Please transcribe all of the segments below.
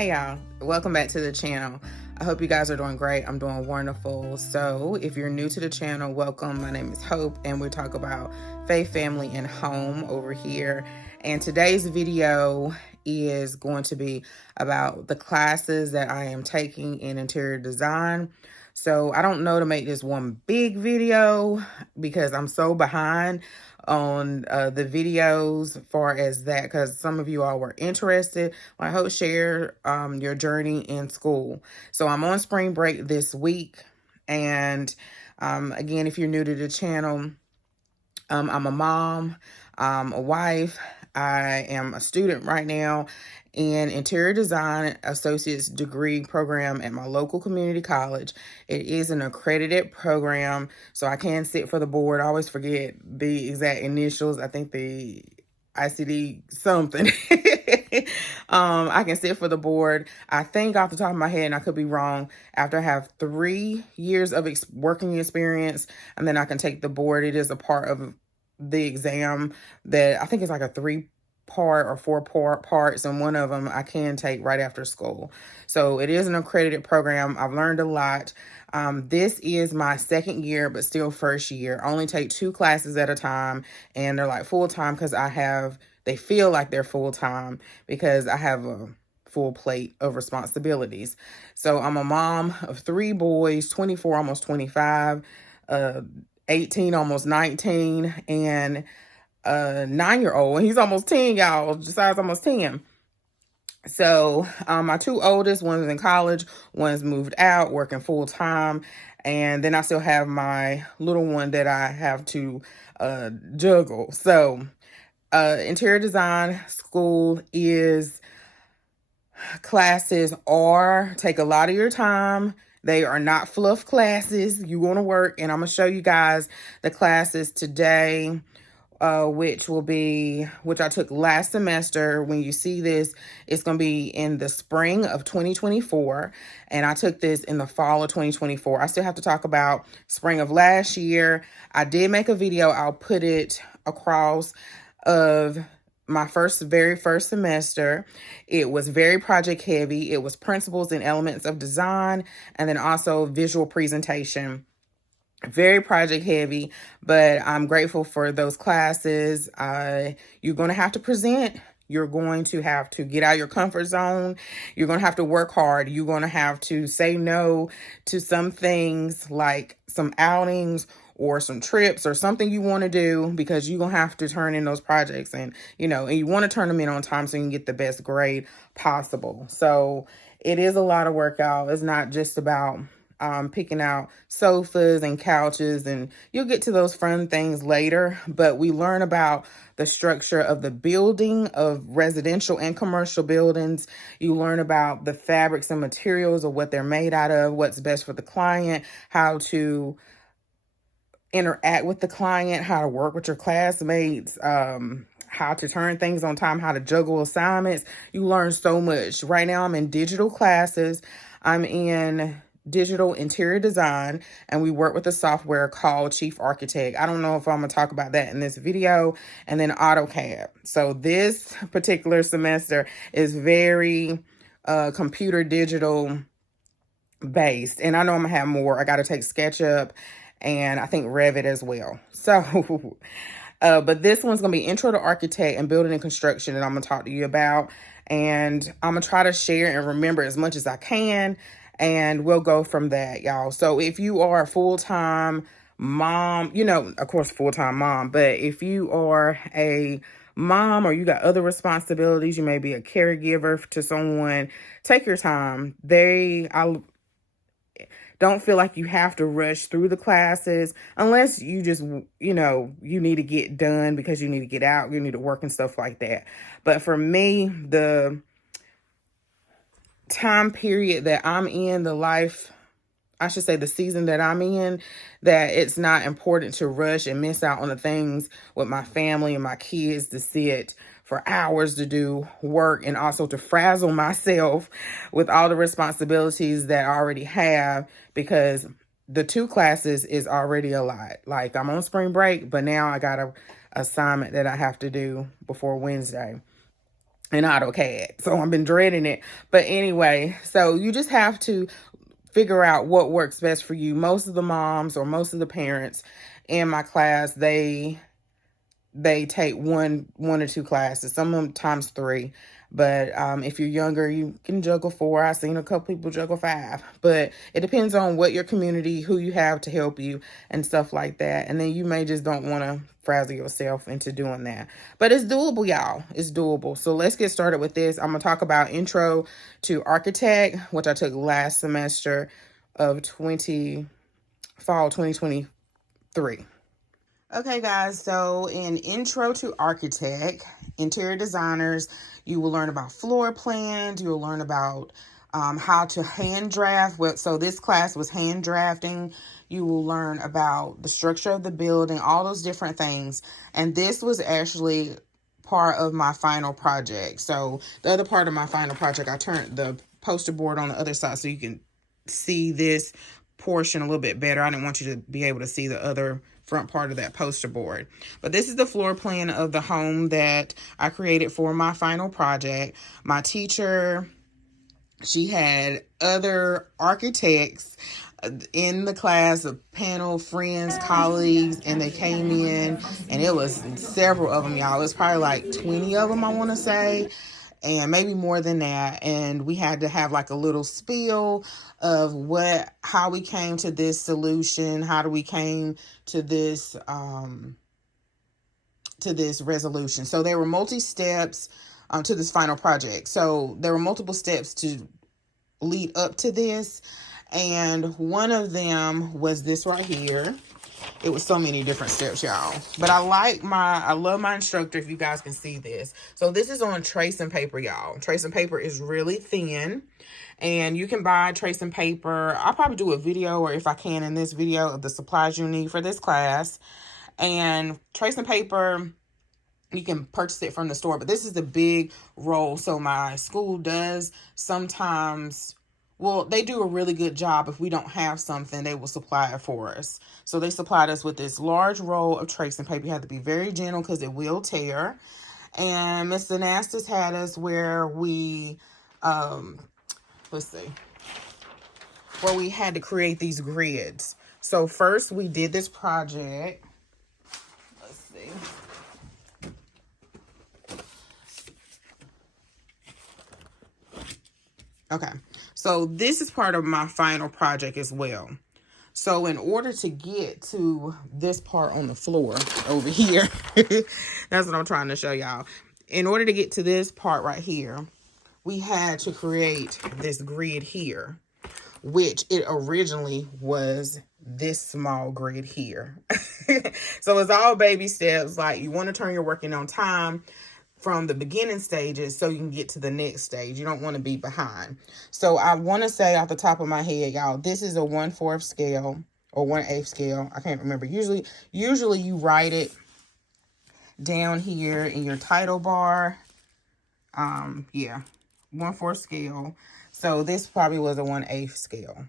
Hey y'all, welcome back to the channel. I hope you guys are doing great. I'm doing wonderful. So if you're new to the channel, welcome. My name is Hope and we talk about faith, family, and home over here. And today's video is going to be about the classes that I am taking in interior design. So I don't know to make this one big video because I'm so behind on the videos as far as that, because some of you all were interested. I hope share your journey in school. So I'm on spring break this week. And again, if you're new to the channel, I'm a mom, a wife. I am a student right now in interior design associate's degree program at my local community college. It is an accredited program, so I can sit for the board. I always forget the exact initials. I think the ICD something. I can sit for the board. I think off the top of my head, and I could be wrong, after I have 3 years of working experience, and then I can take the board. It is a part of the exam that I think it's like a 3-part or 4-part parts, and one of them I can take right after school. So it is an accredited program. I've learned a lot. This is my second year, but still first year. I only take 2 classes at a time, and they're like full-time because they feel like they're full-time because I have a full plate of responsibilities. So I'm a mom of 3 boys, 24, almost 25, 18, almost 19, and a 9-year-old, and he's almost 10, y'all. Besides, almost 10. So my 2 oldest, one's in college, one's moved out, working full time, and then I still have my little one that I have to juggle. So interior design school classes take a lot of your time. They are not fluff classes. You want to work, and I'm going to show you guys the classes today, which I took last semester. When you see this, it's going to be in the spring of 2024, and I took this in the fall of 2024. I still have to talk about spring of last year. I did make a video. I'll put it across of my very first semester. It was very project heavy. It was principles and elements of design, and then also visual presentation. Very project heavy, but I'm grateful for those classes. You're going to have to present. You're going to have to get out of your comfort zone. You're going to have to work hard. You're going to have to say no to some things, like some outings or some trips or something you want to do, because you're going to have to turn in those projects, and you want to turn them in on time so you can get the best grade possible. So it is a lot of work, y'all. It's not just about picking out sofas and couches, and you'll get to those fun things later, but we learn about the structure of the building of residential and commercial buildings. You learn about the fabrics and materials of what they're made out of, what's best for the client, how to interact with the client, how to work with your classmates, how to turn things on time, how to juggle assignments. You learn so much. Right now I'm in digital classes. I'm in digital interior design, and we work with a software called Chief Architect. I don't know if I'm going to talk about that in this video. And then AutoCAD. So this particular semester is very computer digital based, and I know I'm gonna have more. I got to take SketchUp, and I think Revit as well. So but this one's gonna be Intro to Architect and Building and Construction that I'm gonna talk to you about, and I'm gonna try to share and remember as much as I can, and we'll go from that, y'all. So if you are a full-time mom, of course, full-time mom, but if you are a mom or you got other responsibilities, you may be a caregiver to someone, take your time. I don't feel like you have to rush through the classes unless you just, you need to get done because you need to get out, you need to work and stuff like that. But for me, the time period that I'm in, the season that I'm in, that it's not important to rush and miss out on the things with my family and my kids, to sit for hours to do work, and also to frazzle myself with all the responsibilities that I already have, because the 2 classes is already a lot. Like, I'm on spring break, but now I got a assignment that I have to do before Wednesday. in AutoCAD. So I've been dreading it. But anyway, so you just have to figure out what works best for you. Most of the moms or most of the parents in my class, they take one or two classes, sometimes three. But if you're younger, you can juggle four. I've seen a couple people juggle five. But it depends on what your community, who you have to help you, and stuff like that. And then you may just don't want to frazzle yourself into doing that. But it's doable, y'all. It's doable. So let's get started with this. I'm going to talk about Intro to Architect, which I took last semester of fall 2023. Okay, guys, so in Intro to Architect, interior designers, you will learn about floor plans. You'll learn about how to hand draft. So this class was hand drafting. You will learn about the structure of the building, all those different things. And this was actually part of my final project. So the other part of my final project, I turned the poster board on the other side so you can see this portion a little bit better. I didn't want you to be able to see the other front part of that poster board. But this is the floor plan of the home that I created for my final project. My teacher, she had other architects in the class, a panel, friends, colleagues, and they came in, and it was several of them, y'all. It was probably like 20 of them, I want to say, and maybe more than that. And we had to have like a little spiel of how we came to this solution, how do we came to this resolution. So there were multi-steps to this final project. So there were multiple steps to lead up to this, and one of them was this right here. It was so many different steps, y'all. But I love my instructor, if you guys can see this. So this is on tracing paper, y'all. Tracing paper is really thin, and you can buy tracing paper. I'll probably do a video, or if I can in this video, of the supplies you need for this class. And tracing paper, you can purchase it from the store, but this is a big roll. So my school does sometimes, well, they do a really good job. If we don't have something, they will supply it for us. So they supplied us with this large roll of tracing paper. You have to be very gentle because it will tear. And Mr. Nastis had us where we, where we had to create these grids. So first we did this project. Let's see. Okay, so this is part of my final project as well. So in order to get to this part on the floor over here, that's what I'm trying to show y'all. In order to get to this part right here, we had to create this grid here, which it originally was this small grid here. So it's all baby steps. Like, you want to turn your working on time from the beginning stages so you can get to the next stage. You don't want to be behind. So I want to say off the top of my head, y'all, this is a 1/4 scale or 1/8 scale. I can't remember. Usually you write it down here in your title bar. Yeah, 1/4 scale. So this probably was a 1/8 scale.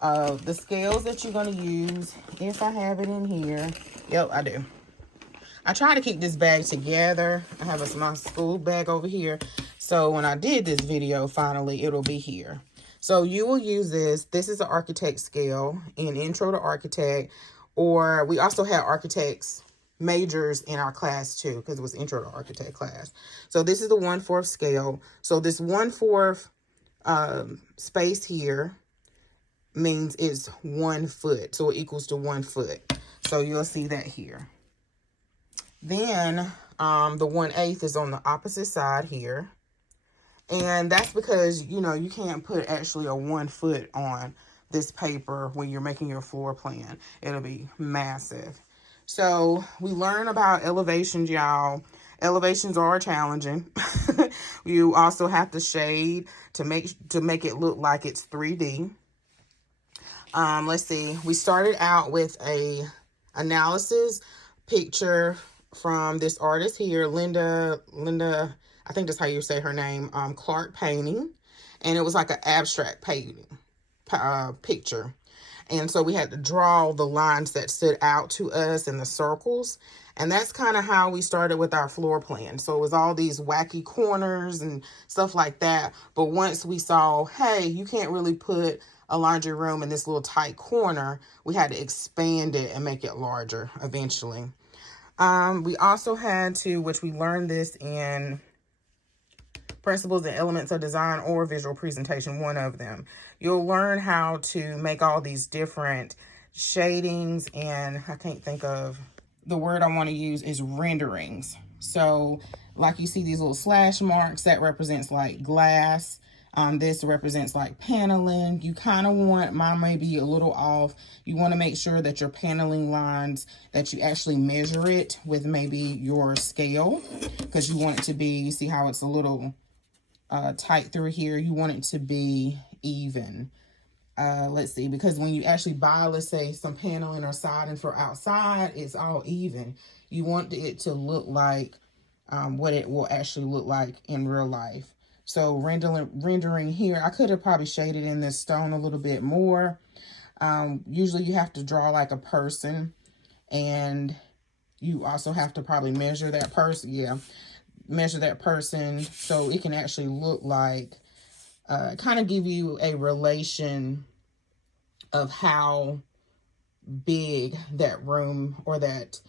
The scales that you're going to use, if I have it in here. Yep, I do. I try to keep this bag together. I have my school bag over here. So when I did this video, finally, it'll be here. So you will use this. This is an architect scale in Intro to Architect. Or we also had architects majors in our class too, because it was Intro to Architect class. So this is the 1/4 scale. So this 1/4 space here means it's 1 foot. So it equals to 1 foot. So you'll see that here. Then the 1/8 is on the opposite side here. And that's because, you know, you can't put actually a 1 foot on this paper when you're making your floor plan. It'll be massive. So we learn about elevations, y'all. Elevations are challenging. You also have to shade to make it look like it's 3D. Let's see. We started out with a analysis picture from this artist here, Linda, I think that's how you say her name, Clark painting. And it was like an abstract painting, picture. And so we had to draw the lines that stood out to us in the circles. And that's kind of how we started with our floor plan. So it was all these wacky corners and stuff like that. But once we saw, hey, you can't really put a laundry room in this little tight corner, we had to expand it and make it larger eventually. We also had to, which we learned this in Principles and Elements of Design or Visual Presentation, one of them. You'll learn how to make all these different shadings, and I can't think of the word I want to use is renderings. So like you see these little slash marks, that represents like glass. This represents like paneling. You kind of want, mine may be a little off. You want to make sure that your paneling lines, that you actually measure it with maybe your scale, because you want it to be, you see how it's a little tight through here. You want it to be even. Let's see, because when you actually buy, let's say, some paneling or siding for outside, it's all even. You want it to look like what it will actually look like in real life. So rendering here, I could have probably shaded in this stone a little bit more. Usually you have to draw like a person, and you also have to probably measure that person. Yeah, measure that person so it can actually look like, kind of give you a relation of how big that room or that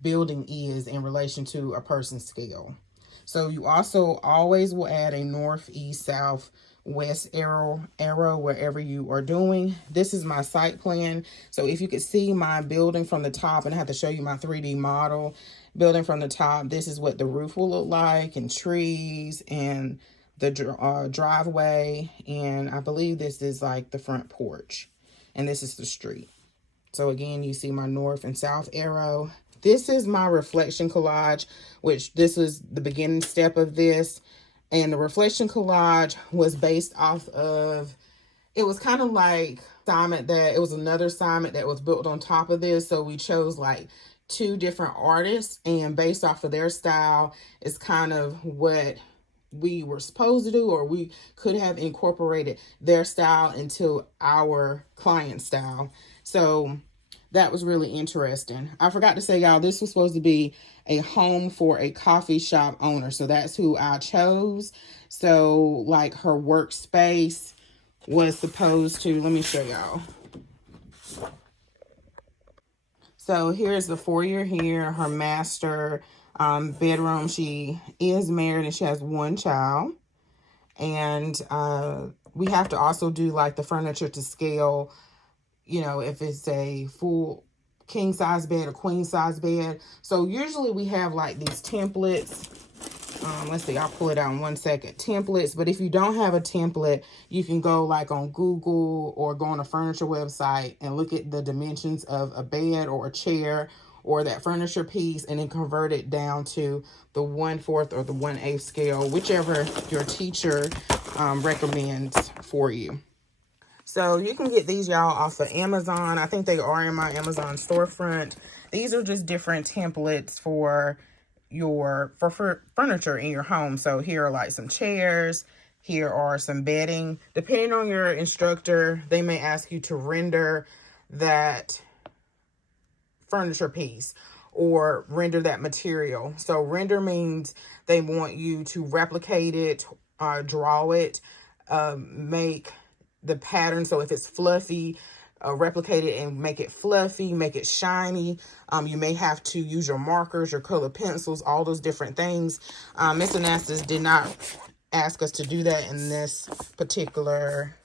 building is in relation to a person's scale. So you also always will add a north, east, south, west arrow wherever you are doing. This is my site plan. So if you could see my building from the top, and I have to show you my 3D model building from the top, this is what the roof will look like, and trees, and the driveway, and I believe this is like the front porch, and this is the street. So again, you see my north and south arrow. This is my reflection collage, which this is the beginning step of this. And the reflection collage was based off of, it was kind of like assignment that, it was another assignment that was built on top of this. So we chose like 2 different artists, and based off of their style is kind of what we were supposed to do, or we could have incorporated their style into our client style. So that was really interesting. I forgot to say, y'all, this was supposed to be a home for a coffee shop owner. So that's who I chose. So like her workspace was supposed to, let me show y'all. So here's the foyer here, her master bedroom. She is married and she has 1 child. And we have to also do like the furniture to scale, you know, if it's a full king size bed or queen size bed. So usually we have like these templates. Let's see, I'll pull it out in 1 second. Templates, but if you don't have a template, you can go like on Google or go on a furniture website and look at the dimensions of a bed or a chair or that furniture piece, and then convert it down to the 1/4 or the 1/8 scale, whichever your teacher recommends for you. So you can get these, y'all, off of Amazon. I think they are in my Amazon storefront. These are just different templates for your furniture in your home. So here are like some chairs. Here are some bedding. Depending on your instructor, they may ask you to render that furniture piece or render that material. So render means they want you to replicate it, draw it, make the pattern. So if it's fluffy, replicate it and make it fluffy, make it shiny. You may have to use your markers, your colored pencils, all those different things. Miss Anastas did not ask us to do that in this particular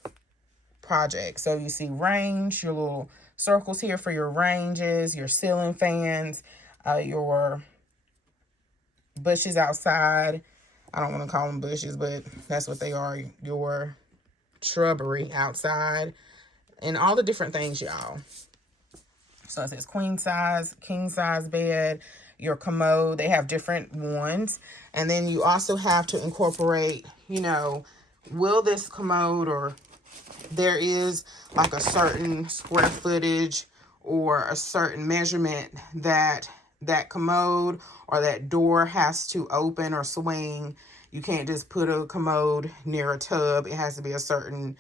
project. So you see range, your little circles here for your ranges, your ceiling fans, your bushes outside. I don't want to call them bushes, but that's what they are. Your shrubbery outside, and all the different things, y'all. So it says queen size, king size bed, your commode. They have different ones. And then you also have to incorporate, you know, will this commode, or there is like a certain square footage or a certain measurement that that commode or that door has to open or swing. You can't just put a commode near a tub. It has to be a certain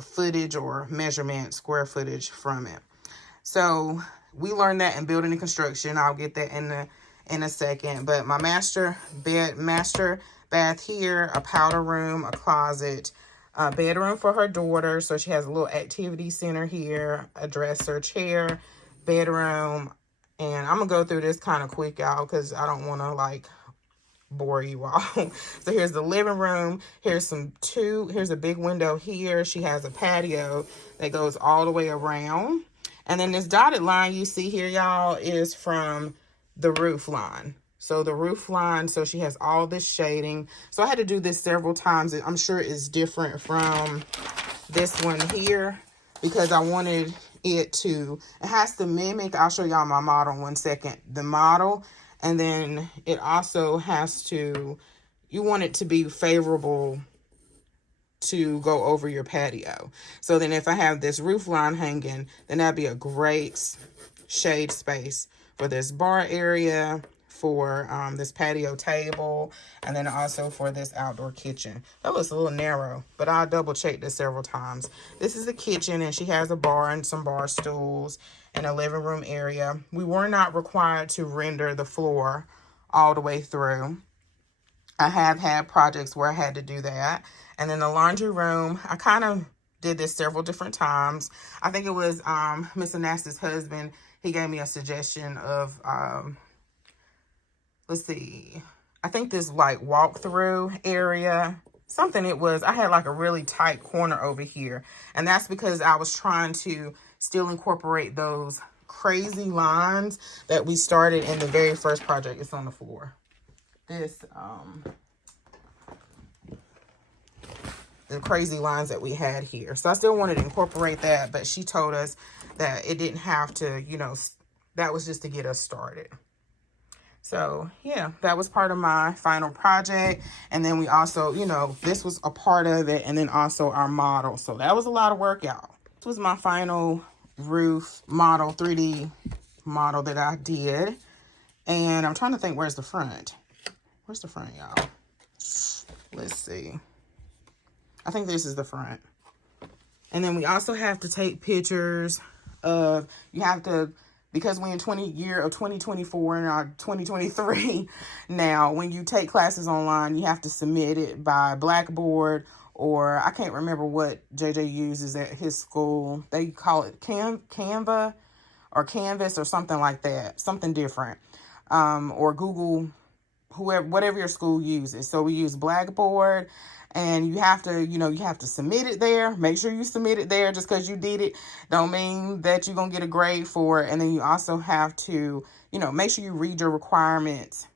footage or measurement, square footage from it. So we learned that in building and construction. I'll get that in a second. But my master bath here, a powder room, a closet, a bedroom for her daughter. So she has a little activity center here, a dresser, chair, bedroom. And I'm going to go through this kind of quick, y'all, because I don't want to, like, bore you all. So here's the living room. Here's a big window here. She has a patio that goes all the way around. And then this dotted line you see here, y'all, is from the roof line. So the roof line, so she has all this shading. So I had to do this several times. I'm sure it's different from this one here because I wanted it has to mimic, I'll show y'all my model in 1 second, the model. And then it also has to, you want it to be favorable to go over your patio. So then if I have this roof line hanging, then that'd be a great shade space for this bar area, for this patio table, and then also for this outdoor kitchen. That looks a little narrow, but I'll double check this several times. This is the kitchen, and she has a bar and some bar stools and a living room area. We were not required to render the floor all the way through. I have had projects where I had to do that. And then the laundry room, I kind of did this several different times. I think it was Miss Anasta's husband. He gave me a suggestion of, let's see, I think this like walkthrough area, something it was. I had like a really tight corner over here. And that's because I was trying to still incorporate those crazy lines that we started in the very first project. It's on the floor. The crazy lines that we had here. So I still wanted to incorporate that, but she told us that it didn't have to, you know, that was just to get us started. So yeah, that was part of my final project. And then we also, you know, this was a part of it, and then also our model. So that was a lot of work, y'all. This was my final roof model, 3D model that I did. And I'm trying to think, where's the front? Where's the front, y'all? Let's see. I think this is the front. And then we also have to take pictures of, you have to, because we're in 2024 and our 2023 now, when you take classes online, you have to submit it by Blackboard, or I can't remember what JJ uses at his school. They call it Canva or Canvas or something like that, something different. Or Google, whatever your school uses. So we use Blackboard. And you have to, you know, you have to submit it there. Make sure you submit it there. Just because you did it don't mean that you're going to get a grade for it. And then you also have to, you know, make sure you read your requirements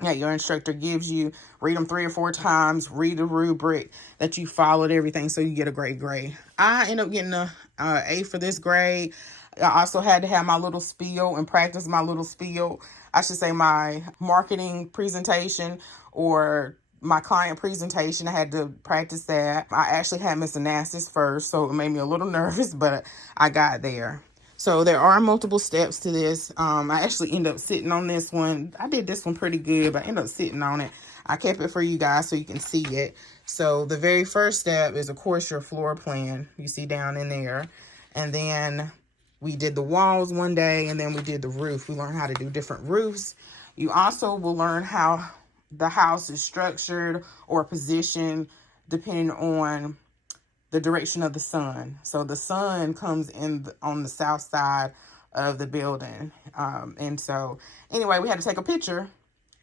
that your instructor gives you. Read them 3 or 4 times. Read the rubric that you followed, everything, so you get a great grade. I ended up getting a A for this grade. I also had to have my little spiel and practice my little spiel. I should say my marketing presentation or my client presentation. I had to practice that. I actually had Miss Anastasis first, so it made me a little nervous, but I got there. So there are multiple steps to this. I actually ended up sitting on this one. I did this one pretty good, but I ended up sitting on it. I kept it for you guys so you can see it. So the very first step is, of course, your floor plan. You see down in there. And then we did the walls one day, and then we did the roof. We learned how to do different roofs. You also will learn how the house is structured or positioned depending on the direction of the sun. So the sun comes in on the south side of the building. And so anyway, we had to take a picture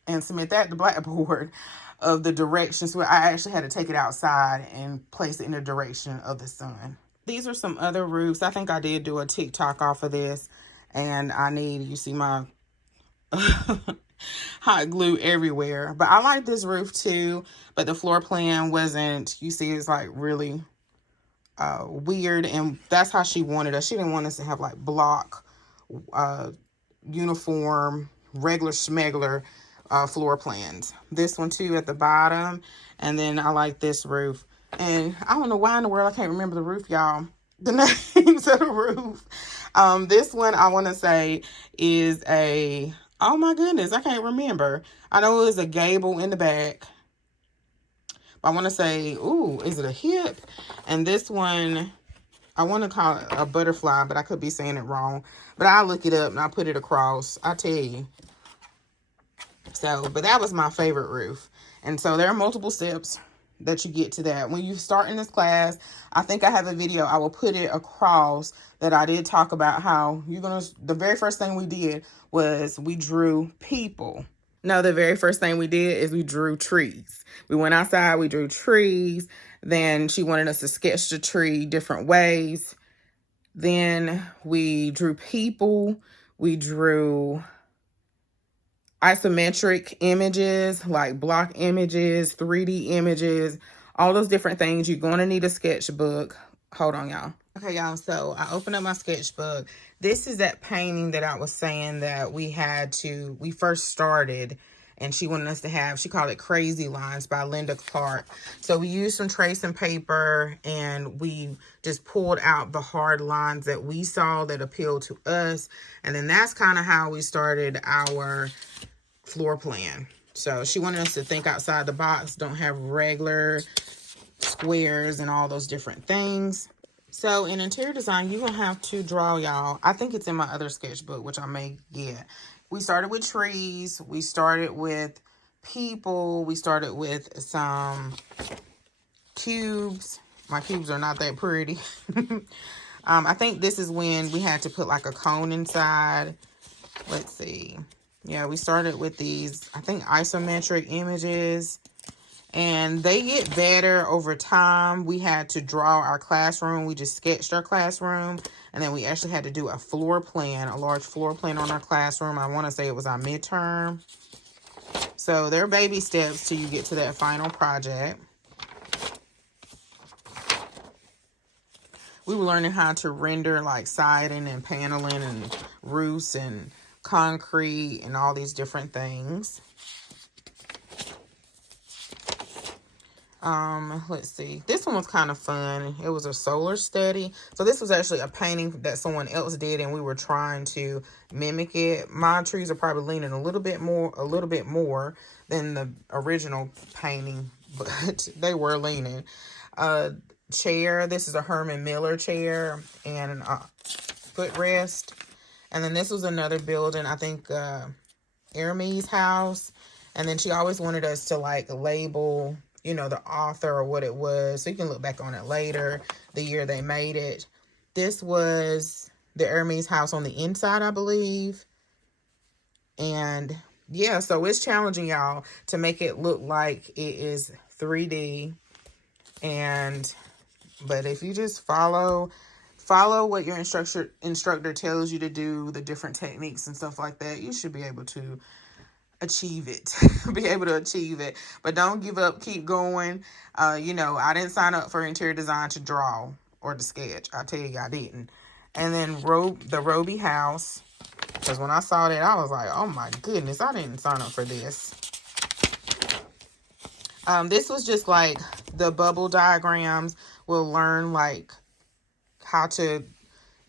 and submit that to Blackboard of the direction. So I actually had to take it outside and place it in the direction of the sun. These are some other roofs. I think I did do a TikTok off of this, and you see my hot glue everywhere. But I like this roof too, but the floor plan wasn't, you see, it's like really weird, and that's how she wanted us. She didn't want us to have like block, uniform, regular schmegler floor plans. This one too at the bottom, and then I like this roof. And I don't know why in the world I can't remember the roof, y'all. The names of the roof. This one I want to say is a, oh my goodness, I can't remember. I know it was a gable in the back. But I want to say, ooh, is it a hip? And this one I want to call it a butterfly, but I could be saying it wrong. But I'll look it up and I'll put it across. I'll tell you. So, but that was my favorite roof. And so there are multiple steps that you get to that. When you start in this class, I think I have a video. I will put it across that I did talk about how the very first thing we did was we drew people. No, the very first thing we did is we drew trees. We went outside, we drew trees. Then she wanted us to sketch the tree different ways. Then we drew people. We drew isometric images, like block images, 3D images, all those different things. You're going to need a sketchbook. Hold on, y'all. Okay, y'all, so I opened up my sketchbook. This is that painting that I was saying that we first started, and she wanted us to have, she called it Crazy Lines by Linda Clark. So we used some tracing paper, and we just pulled out the hard lines that we saw that appealed to us. And then that's kind of how we started our floor plan. So she wanted us to think outside the box, don't have regular squares and all those different things. So in interior design, you're going to have to draw, y'all. I think it's in my other sketchbook, which I may get. We started with trees. We started with people. We started with some cubes. My cubes are not that pretty. I think this is when we had to put like a cone inside. Let's see. Yeah, we started with these, I think, isometric images. And they get better over time. We had to draw our classroom. We just sketched our classroom. And then we actually had to do a floor plan, a large floor plan on our classroom. I want to say it was our midterm. So there are baby steps till you get to that final project. We were learning how to render like siding and paneling and roofs and concrete and all these different things. Let's see. This one was kind of fun. It was a solar study. So this was actually a painting that someone else did, and we were trying to mimic it. My trees are probably leaning a little bit more than the original painting, but they were leaning. Chair. This is a Herman Miller chair and a footrest. And then this was another building, I think, Ermie's house. And then she always wanted us to like label, you know, the author or what it was. So you can look back on it later, the year they made it. This was the Ermie's house on the inside, I believe. And yeah, so it's challenging, y'all, to make it look like it is 3D. But if you just follow what your instructor tells you to do, the different techniques and stuff like that, you should be able to achieve it. But don't give up. Keep going. You know, I didn't sign up for interior design to draw or to sketch. I tell you, I didn't. And then the Roby house, because when I saw that, I was like, oh my goodness, I didn't sign up for this. This was just like the bubble diagrams. We'll learn like how to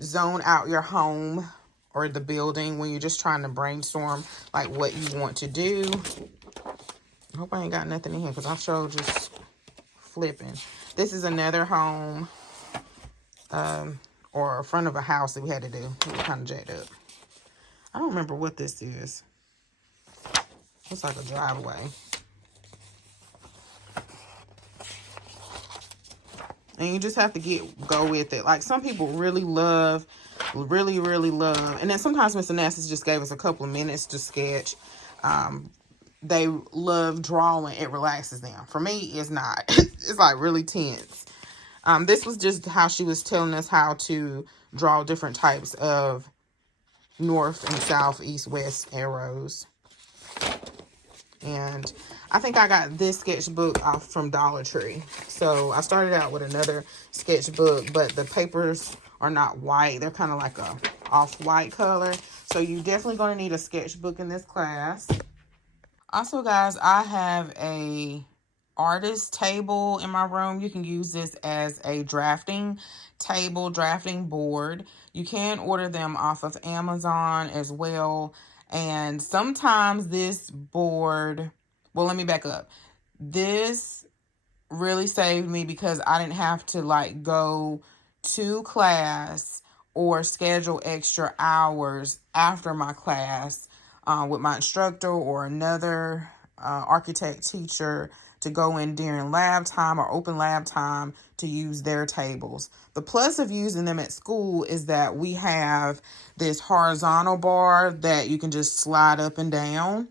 zone out your home or the building when you're just trying to brainstorm like what you want to do. I hope I ain't got nothing in here because I'm sure just flipping. This is another home or a front of a house that we had to do. It was kind of jacked up. I don't remember what this is. Looks like a driveway. And you just have to go with it. Like some people really love. And then sometimes Mr. Nassus just gave us a couple of minutes to sketch. They love drawing. It relaxes them. For me, it's not. It's like really tense. This was just how she was telling us how to draw different types of north and south, east, west arrows. And I think I got this sketchbook off from Dollar Tree. So I started out with another sketchbook, but the papers are not white. They're kind of like a off-white color. So you're definitely going to need a sketchbook in this class. Also, guys, I have a artist table in my room. You can use this as a drafting table, drafting board. You can order them off of Amazon as well. And sometimes this board, well, let me back up. This really saved me because I didn't have to like go to class or schedule extra hours after my class with my instructor or another architect teacher to go in during lab time or open lab time to use their tables. The plus of using them at school is that we have this horizontal bar that you can just slide up and down.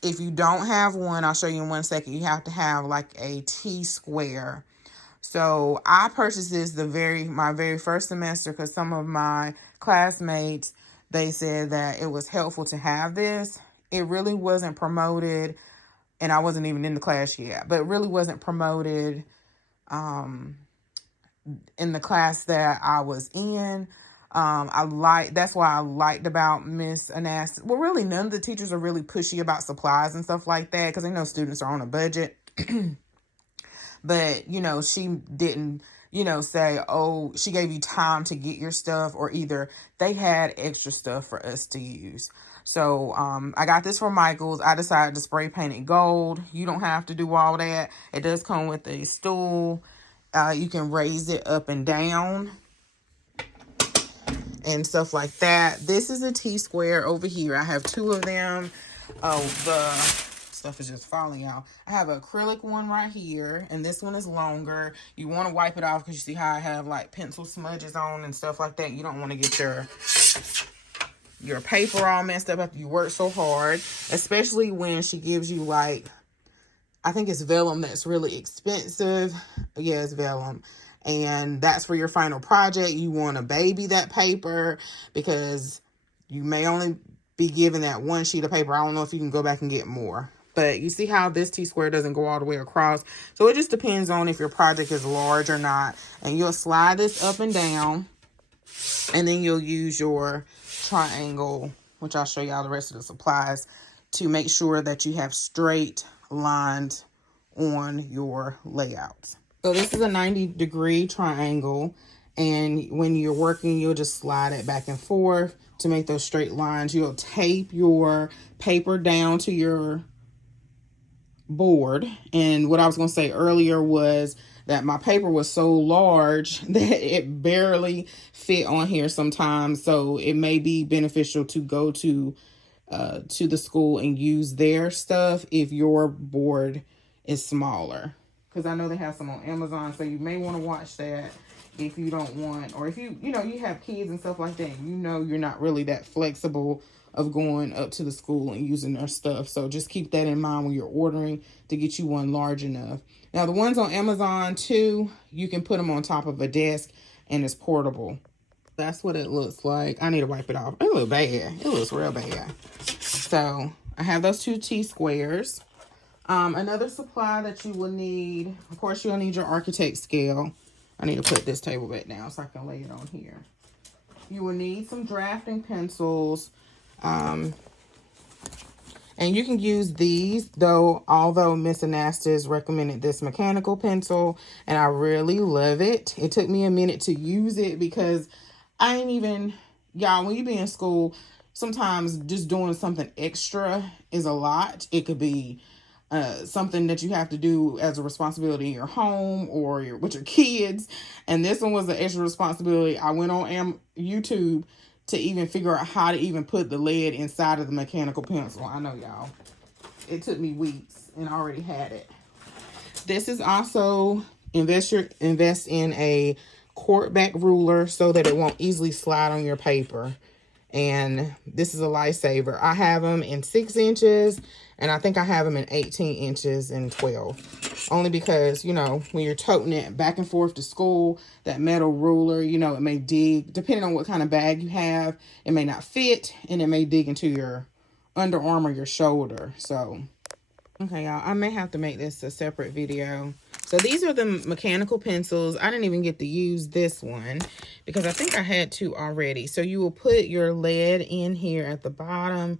If you don't have one, I'll show you in 1 second, you have to have like a T-square. So I purchased this my very first semester because some of my classmates, they said that it was helpful to have this. It really wasn't promoted, and I wasn't even in the class yet, but it really wasn't promoted in the class that I was in. That's why I liked about Miss Anastas. Well, really, none of the teachers are really pushy about supplies and stuff like that because they know students are on a budget. But, she didn't, say, oh, she gave you time to get your stuff, or either they had extra stuff for us to use. So I got this from Michael's. I decided to spray paint it gold. You don't have to do all that. It does come with a stool. You can raise it up and down and stuff like that. This is a T-square over here. I have 2 of them. Oh, the stuff is just falling out. I have an acrylic one right here, and this one is longer. You want to wipe it off because you see how I have like pencil smudges on and stuff like that. You don't want to get your paper all messed up after you work so hard, especially when she gives you like, I think it's vellum that's really expensive. Yeah, it's vellum. And that's for your final project. You want to baby that paper because you may only be given that 1 sheet of paper. I don't know if you can go back and get more. But you see how this T-square doesn't go all the way across. So it just depends on if your project is large or not. And you'll slide this up and down. And then you'll use your triangle, which I'll show y'all the rest of the supplies, to make sure that you have straight lines on your layouts. So this is a 90-degree triangle. And when you're working, you'll just slide it back and forth to make those straight lines. You'll tape your paper down to your board. And what I was going to say earlier was that my paper was so large that it barely fit on here sometimes. So it may be beneficial to go to the school and use their stuff if your board is smaller. Because I know they have some on Amazon, so you may want to watch that if you don't want, or if you have kids and stuff like that, you're not really that flexible of going up to the school and using their stuff. So just keep that in mind when you're ordering to get you one large enough. Now, the ones on Amazon, too, you can put them on top of a desk, and it's portable. That's what it looks like. I need to wipe it off. It looks bad. It looks real bad. So I have those 2 T-squares. Another supply that you will need, of course, you'll need your architect scale. I need to put this table back down so I can lay it on here. You will need some drafting pencils. And you can use these, although Miss Anastas recommended this mechanical pencil, and I really love it. It took me a minute to use it because when you be in school, sometimes just doing something extra is a lot. It could be something that you have to do as a responsibility in your home or with your kids. And this one was an extra responsibility. I went on YouTube to even figure out how to even put the lead inside of the mechanical pencil. I know, y'all. It took me weeks and I already had it. This is also invest in a cork back ruler so that it won't easily slide on your paper. And this is a lifesaver. I have them in 6 inches, and I think I have them in 18 inches and 12. Only because, when you're toting it back and forth to school, that metal ruler, it may dig. Depending on what kind of bag you have, it may not fit, and it may dig into your underarm or your shoulder. So, okay, y'all, I may have to make this a separate video. So these are the mechanical pencils. I didn't even get to use this one because I think I had 2 already. So you will put your lead in here at the bottom,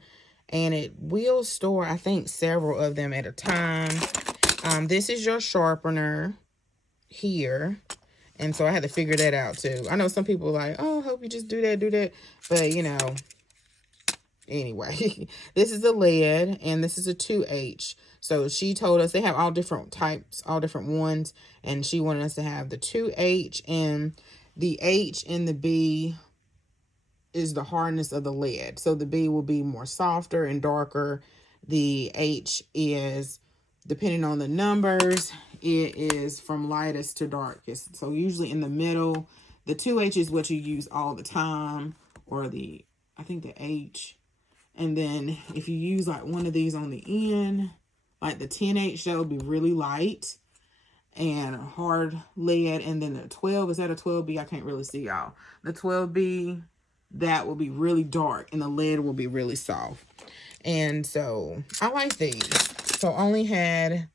and it will store, I think, several of them at a time. This is your sharpener here. And so I had to figure that out too. I know some people are like, oh, I hope you just do that. But, anyway, this is a lead, and this is a 2H. So she told us they have all different types, all different ones. And she wanted us to have the 2H. And The H and the B is the hardness of the lead. So the B will be more softer and darker. The H is, depending on the numbers, it is from lightest to darkest. So usually in the middle, the 2H is what you use all the time, or I think the H. And then if you use like one of these on the end, like the 10H, that would be really light and hard lead. And then the 12, is that a 12B? I can't really see, y'all. The 12B, that will be really dark, and the lead will be really soft. And so I like these. So I only had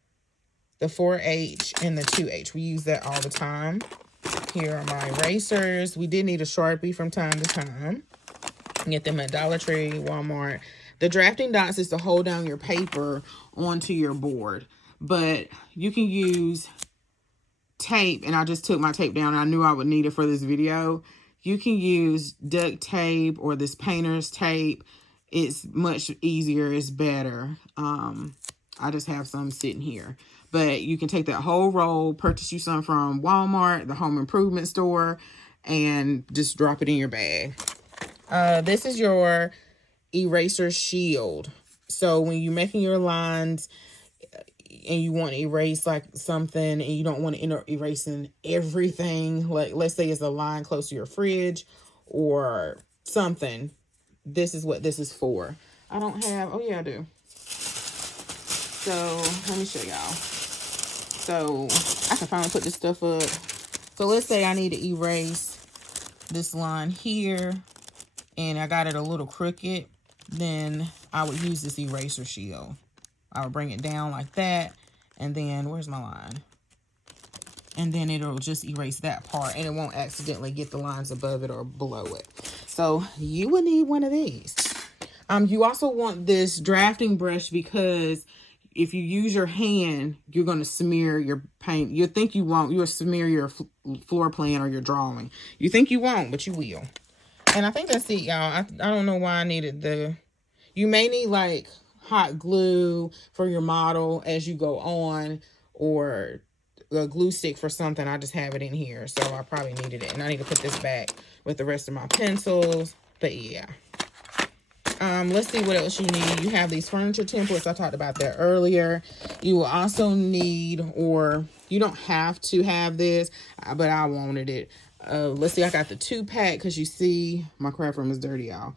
the 4H and the 2H. We use that all the time. Here are my erasers. We did need a Sharpie from time to time. Get them at Dollar Tree, Walmart. The drafting dots is to hold down your paper onto your board. But you can use tape, and I just took my tape down, and I knew I would need it for this video. You can use duct tape or this painter's tape. It's much easier. It's better. I just have some sitting here. But you can take that whole roll, purchase you some from Walmart, the home improvement store, and just drop it in your bag. This is your eraser shield. So when you're making your lines and you want to erase like something, and you don't want to end up erasing everything, like let's say it's a line close to your fridge or something, this is what this is for. I don't have, oh yeah, I do. So let me show y'all. So I can finally put this stuff up. So let's say I need to erase this line here, and I got it a little crooked, then I would use this eraser shield. I would bring it down like that, and then, where's my line? And then it'll just erase that part, and it won't accidentally get the lines above it or below it. So you would need one of these. You also want this drafting brush, because if you use your hand, you're going to smear your paint. You think you won't. You'll smear your floor plan or your drawing. You think you won't, but you will. And I think that's it, y'all. I don't know why I needed you may need like hot glue for your model as you go on, or a glue stick for something. I just have it in here, so I probably needed it. And I need to put this back with the rest of my pencils. But yeah. Let's see what else you need. You have these furniture templates. I talked about that earlier. You will also need, or you don't have to have this, but I wanted it. Let's see, I got the 2-pack, because you see my craft room is dirty, y'all.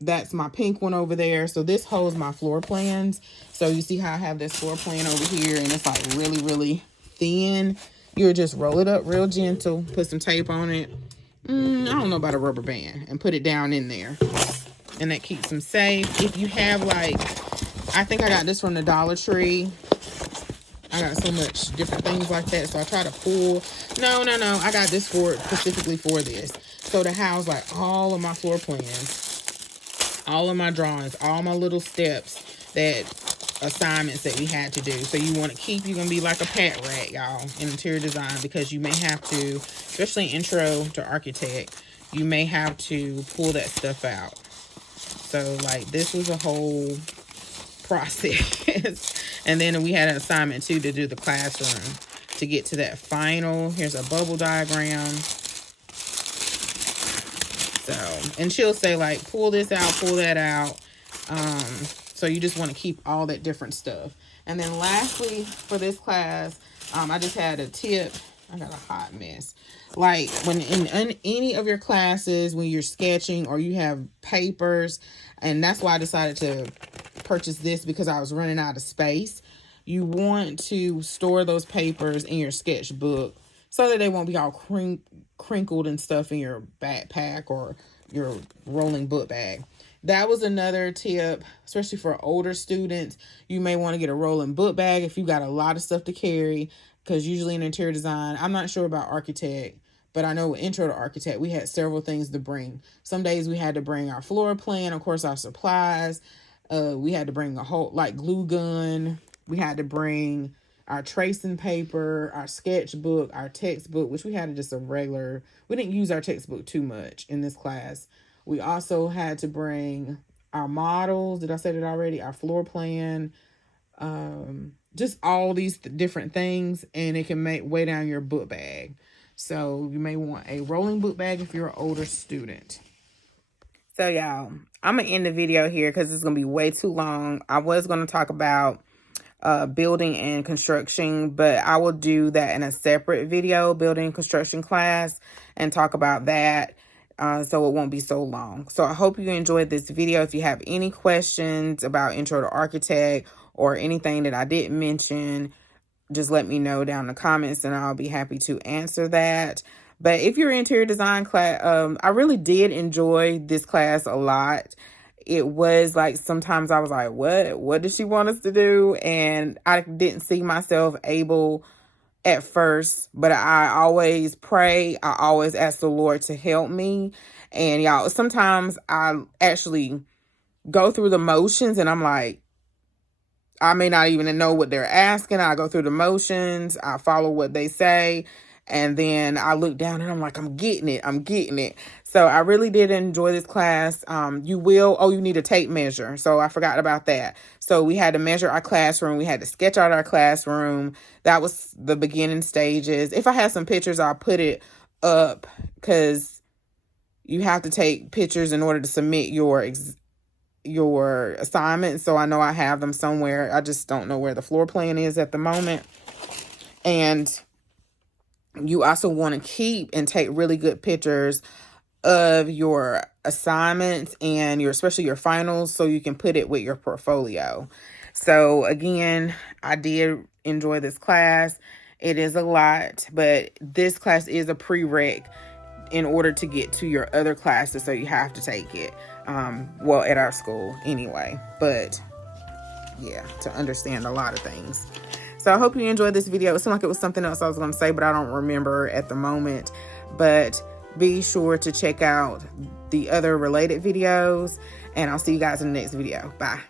That's my pink one over there. So this holds my floor plans. So you see how I have this floor plan over here, and it's like really, really thin. You'll just roll it up real gentle, put some tape on it. I don't know about a rubber band, and put it down in there. And that keeps them safe. If you have like, I think I got this from the Dollar Tree. I got so much different things like that. So I try to pull. No. I got this specifically for this. So to house like all of my floor plans, all of my drawings, all my little steps, assignments that we had to do. So you want to keep, you're going to be like a pat rat, y'all, in interior design, because you may have to, especially intro to architect, you may have to pull that stuff out. So like this was a whole process. And then we had an assignment too to do the classroom to get to that final. Here's a bubble diagram. So, and she'll say like, pull this out, pull that out. So you just want to keep all that different stuff. And then lastly, for this class, I just had a tip. I got a hot mess. Like when in any of your classes, when you're sketching or you have papers, and that's why I decided to purchase this, because I was running out of space. You want to store those papers in your sketchbook so that they won't be all crinkled and stuff in your backpack or your rolling book bag. That was another tip, especially for older students. You may want to get a rolling book bag if you got a lot of stuff to carry, because usually in interior design, I'm not sure about architect, but I know with intro to architect, we had several things to bring. Some days we had to bring our floor plan, of course, our supplies. We had to bring a whole, like, glue gun. We had to bring our tracing paper, our sketchbook, our textbook, which we had just a regular, we didn't use our textbook too much in this class. We also had to bring our models. Did I say that already? Our floor plan, just all these different things, and it can weigh down your book bag. So you may want a rolling book bag if you're an older student. So y'all, I'm going to end the video here because it's going to be way too long. I was going to talk about building and construction, but I will do that in a separate video, building and construction class, and talk about that. So it won't be so long. So I hope you enjoyed this video. If you have any questions about Intro to Architect or anything that I didn't mention, just let me know down in the comments and I'll be happy to answer that. But if you're interior design class, I really did enjoy this class a lot. It was like, sometimes I was like, what does she want us to do? And I didn't see myself able at first, but I always pray. I always ask the Lord to help me. And y'all, sometimes I actually go through the motions and I'm like, I may not even know what they're asking. I go through the motions. I follow what they say. And then I look down and I'm like, I'm getting it. I'm getting it. So I really did enjoy this class. You need a tape measure. So I forgot about that. So we had to measure our classroom. We had to sketch out our classroom. That was the beginning stages. If I have some pictures, I'll put it up because you have to take pictures in order to submit your assignment. So I know I have them somewhere. I just don't know where the floor plan is at the moment. And you also want to keep and take really good pictures of your assignments and especially your finals, so you can put it with your portfolio. So again, I did enjoy this class. It is a lot, but this class is a prereq in order to get to your other classes, so you have to take it. Well, at our school anyway, but yeah, to understand a lot of things. So I hope you enjoyed this video. It seemed like it was something else I was going to say, but I don't remember at the moment. But be sure to check out the other related videos, and I'll see you guys in the next video. Bye.